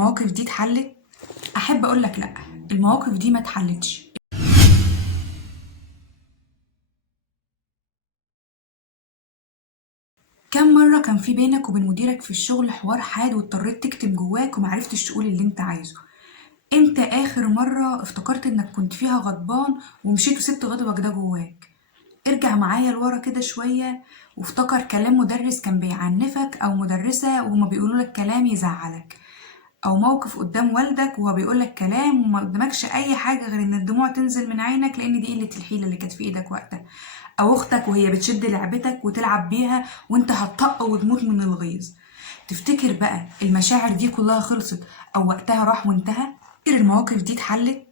المواقف دي اتحلت؟ احب اقولك لا، المواقف دي ما اتحلتش. كم مرة كان في بينك وبين مديرك في الشغل حوار حاد واضطريت تكتم جواك ومعرفتش تقول اللي انت عايزه؟ امتى اخر مرة افتكرت انك كنت فيها غضبان ومشيت وسبت غضبك ده جواك؟ ارجع معايا لورا كده شوية وافتكر كلام مدرس كان بيعنفك او مدرسة وهما بيقولولك كلام يزعلك، او موقف قدام والدك وهو بيقولك كلام وما قدامكش اي حاجة غير ان الدموع تنزل من عينك لان دي قلة الحيلة اللي كانت في ايدك وقتها، او اختك وهي بتشد لعبتك وتلعب بيها وانت هتطق وتموت من الغيظ. تفتكر بقى المشاعر دي كلها خلصت او وقتها راح وانتهى؟ تفتكر المواقف دي اتحلت؟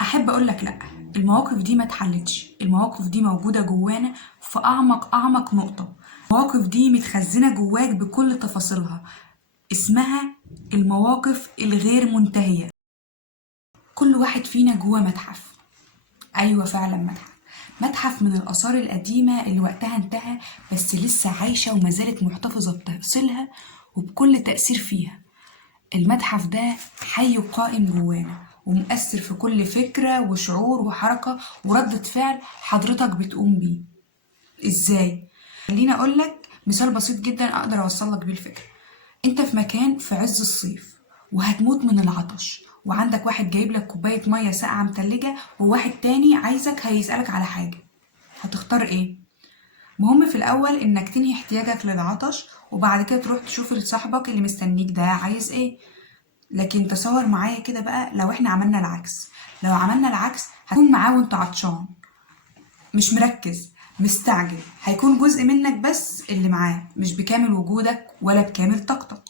احب اقولك لا، المواقف دي ما اتحلتش. المواقف دي موجودة جوانا في اعمق نقطة. المواقف دي متخزنة جواك بكل تفاصيلها، اسمها المواقف الغير منتهية. كل واحد فينا جوه متحف، أيوة فعلا متحف من الآثار القديمة اللي وقتها انتهى بس لسه عايشة وما زالت محتفظة بتفاصيلها وبكل تأثير فيها. المتحف ده حي وقائم جوانا ومؤثر في كل فكرة وشعور وحركة وردة فعل حضرتك بتقوم بيه. ازاي؟ خليني أقولك مثال بسيط جدا أقدر أوصلك بيه الفكرة. انت في مكان في عز الصيف وهتموت من العطش وعندك واحد جايب لك كوباية مية ساقعة متلجة وواحد تاني عايزك هيسألك على حاجة، هتختار ايه؟ مهم في الأول إنك تنهي احتياجك للعطش وبعد كده تروح تشوف صاحبك اللي مستنيك ده عايز ايه. لكن تصور معايا كده بقى لو احنا عملنا العكس. لو عملنا العكس هتكون معاه وانت عطشان مش مركز مستعجل، هيكون جزء منك بس اللي معاه مش بكامل وجودك ولا بكامل طاقتك.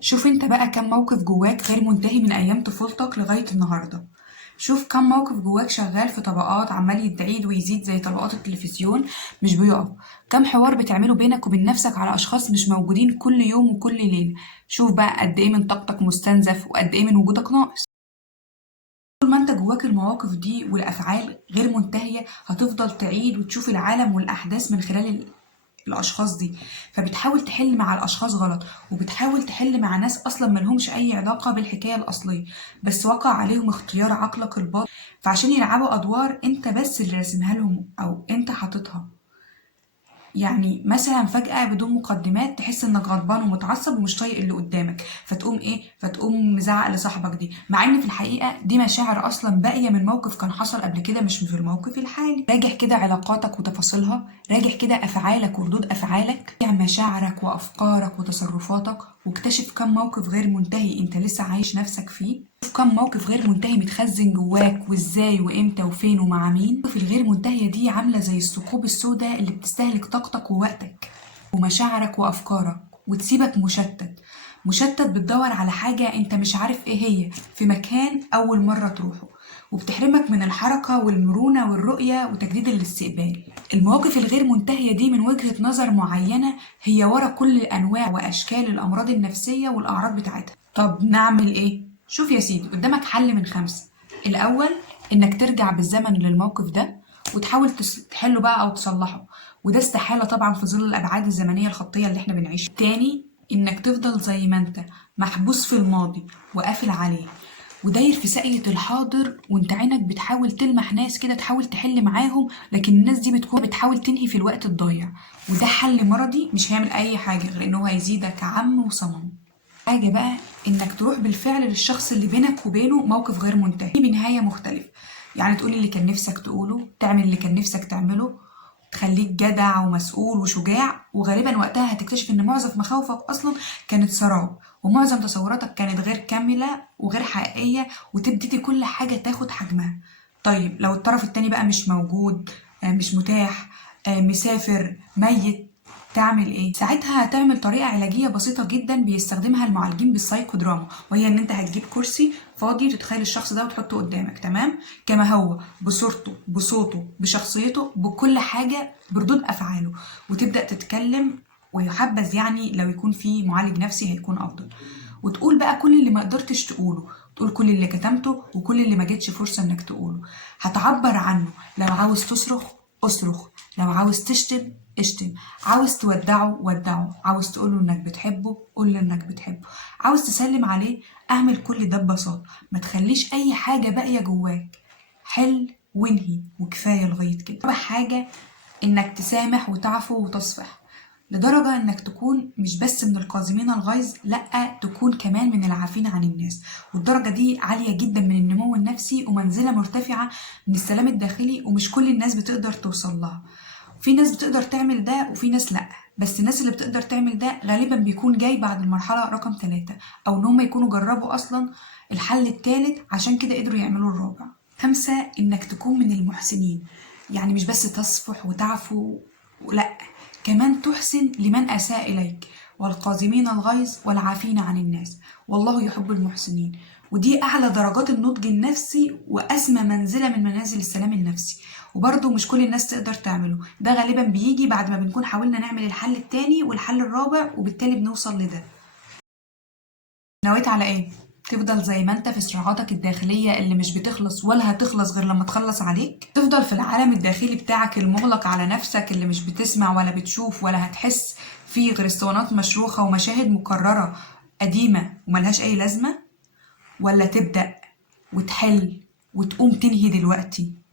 شوف انت بقى كم موقف جواك غير منتهي من ايام طفولتك لغاية النهاردة. شوف كم موقف جواك شغال في طبقات عمال يتعيد ويزيد زي طبقات التلفزيون مش بيقف. كم حوار بتعمله بينك وبين نفسك على اشخاص مش موجودين كل يوم وكل ليلة. شوف بقى قد ايه من طاقتك مستنزف وقد ايه من وجودك ناقص. طول ما انت جواك المواقف دي والافعال غير منتهية هتفضل تعيد وتشوف العالم والاحداث من خلال الاشخاص دي، فبتحاول تحل مع الاشخاص غلط وبتحاول تحل مع ناس اصلا ملهمش اي علاقة بالحكاية الاصلية بس وقع عليهم اختيار عقلك الباطن فعشان يلعبوا ادوار انت بس اللي راسمها لهم او انت حاططها. يعني مثلا فجأة بدون مقدمات تحس انك غضبان ومتعصب ومش طايق اللي قدامك فتقوم مزعق لصاحبك دي مع ان في الحقيقة دي مشاعر اصلا باقية من موقف كان حصل قبل كده مش في الموقف الحالي. راجع كده علاقاتك وتفاصيلها، راجع كده افعالك وردود افعالك، راجع مشاعرك وافكارك وتصرفاتك واكتشف كم موقف غير منتهي انت لسه عايش نفسك فيه. شوف كم موقف غير منتهي متخزن جواك وازاي وامتى وفين ومع مين. المواقف الغير منتهية دي عاملة زي الثقوب السوداء اللي بتستهلك طاقتك ووقتك ومشاعرك وافكارك وتسيبك مشتت بتدور على حاجة انت مش عارف ايه هي في مكان اول مرة تروحه وبتحرمك من الحركة والمرونة والرؤية وتجديد الاستقبال. المواقف الغير منتهية دي من وجهة نظر معينة هي ورا كل انواع واشكال الامراض النفسية والاعراض بتاعتها. طب نعمل ايه؟ شوف يا سيدي قدامك حل من 5. الأول إنك ترجع بالزمن للموقف ده وتحاول تحله بقى أو تصلحه، وده استحالة طبعا في ظل الأبعاد الزمنية الخطية اللي احنا بنعيشها. التاني إنك تفضل زي ما انت محبوس في الماضي وقافل عليه وداير في ساقية الحاضر وانت عينك بتحاول تلمح ناس كده تحاول تحل معاهم لكن الناس دي بتكون بتحاول تنهي في الوقت الضايع، وده حل مرضي مش هيعمل أي حاجة غير إنه هيزيدك عم وصمم. حاجة بقى إنك تروح بالفعل للشخص اللي بينك وبينه موقف غير منتهي بنهاية مختلفة، يعني تقول اللي كان نفسك تقوله، تعمل اللي كان نفسك تعمله، تخليك جدع ومسؤول وشجاع، وغالبا وقتها هتكتشف إن معظم مخاوفك أصلا كانت سراب ومعظم تصوراتك كانت غير كاملة وغير حقيقية وتبتدي كل حاجة تاخد حجمها. طيب لو الطرف التاني بقى مش موجود، مش متاح، مسافر، ميت، تعمل ايه؟ ساعتها هتعمل طريقة علاجية بسيطة جدا بيستخدمها المعالجين بالسايكو دراما، وهي ان انت هتجيب كرسي فاضي تتخيل الشخص ده وتحطه قدامك تمام كما هو بصورته بصوته بشخصيته بكل حاجة بردود افعاله وتبدأ تتكلم، ويحبذ يعني لو يكون في معالج نفسي هيكون افضل، وتقول بقى كل اللي ما قدرتش تقوله، تقول كل اللي كتمته وكل اللي ما جتش فرصة انك تقوله، هتعبر عنه. لو عاوز تصرخ اصرخ، لو عاوز تشتم اشتم. عاوز تودعه ودعه، عاوز تقوله انك بتحبه قوله انك بتحبه، عاوز تسلم عليه اعمل كل ده ببساطة. ما تخليش اي حاجة باقية جواك، حل وانهي وكفاية لغاية كده. رابع حاجة انك تسامح وتعفو وتصفح، لدرجة انك تكون مش بس من القازمين الغيظ، لأ تكون كمان من العافين عن الناس. والدرجة دي عالية جدا من النمو النفسي ومنزلة مرتفعة من السلام الداخلي، ومش كل الناس بتقدر توصل لها. في ناس بتقدر تعمل ده وفي ناس لأ، بس الناس اللي بتقدر تعمل ده غالبا بيكون جاي بعد المرحلة رقم 3، أو إن هم يكونوا جربوا أصلا الحل التالت عشان كده قدروا يعملوا الرابع. 5 إنك تكون من المحسنين، يعني مش بس تصفح وتعفو، لأ كمان تحسن لمن أساء إليك، والقازمين الغيظ والعافين عن الناس والله يحب المحسنين. ودي أعلى درجات النضج النفسي وأسمى منزلة من منازل السلام النفسي. وبرضه مش كل الناس تقدر تعمله، ده غالبا بيجي بعد ما بنكون حاولنا نعمل الحل التاني والحل الرابع، وبالتالي بنوصل لده. نويت على ايه؟ تفضل زي ما انت في صراعاتك الداخلية اللي مش بتخلص ولا هتخلص غير لما تخلص عليك؟ تفضل في العالم الداخلي بتاعك المغلق على نفسك اللي مش بتسمع ولا بتشوف ولا هتحس فيه غير اسطوانات مشروخة ومشاهد مكررة قديمة وملهاش أي لازمة؟ ولا تبدأ وتحل وتقوم تنهي دلوقتي؟